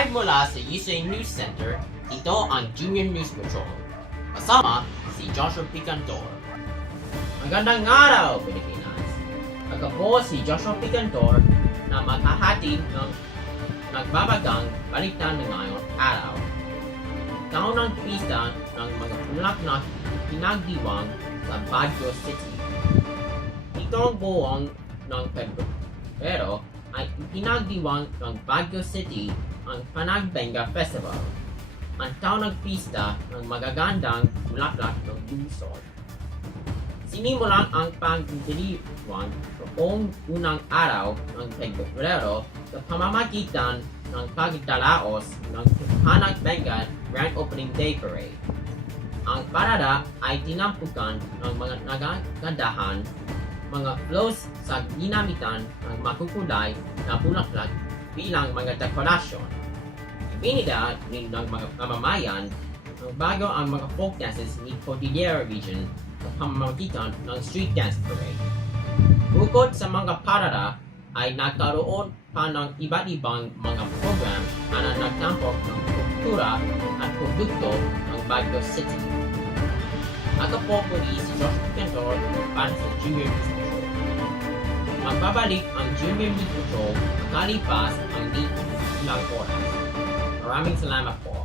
Live mula sa USA News Center, ito ang Junior News Patrol. Kasama si Joshua Picantor. Magandang araw, Pilipinas! Ako po si Joshua Picantor na maghahatid ng nagbabagang balitan ng ngayong araw. Taon ng pista ng mga tulak na pinagdiwang sa Baguio City. Ito ang buwang ng Pebrero ay pinagdiwang ng Baguio City ang Panagbenga Festival, ang taon ng pista ng magagandang bulaklak ng lungsod. Sinimulan ang pagdiriwang noong unang araw ng Pebrero sa pamamagitan ng pagdalaos ng Panagbenga Grand Opening Day Parade. Ang parada ay tinampukan ng mga nagagandahan mga flows sa ginamitan ng makukulay na bulaklak bilang mga dekorasyon. Ibinida rin ng mga mamamayan ng bago ang mga folk dances ni Cordillera Region sa pamamagitan ng street dance parade. Bukod sa mga parada ay nagkaroon pa ng iba't ibang mga program na nagtampok ng kultura at produkto ng Baguio City. Ako po muli si Joshua Picantor para sa Junior News Patrol. Magbabalik ang Junior News Patrol makalipas ang ilang oras. Maraming salamat po.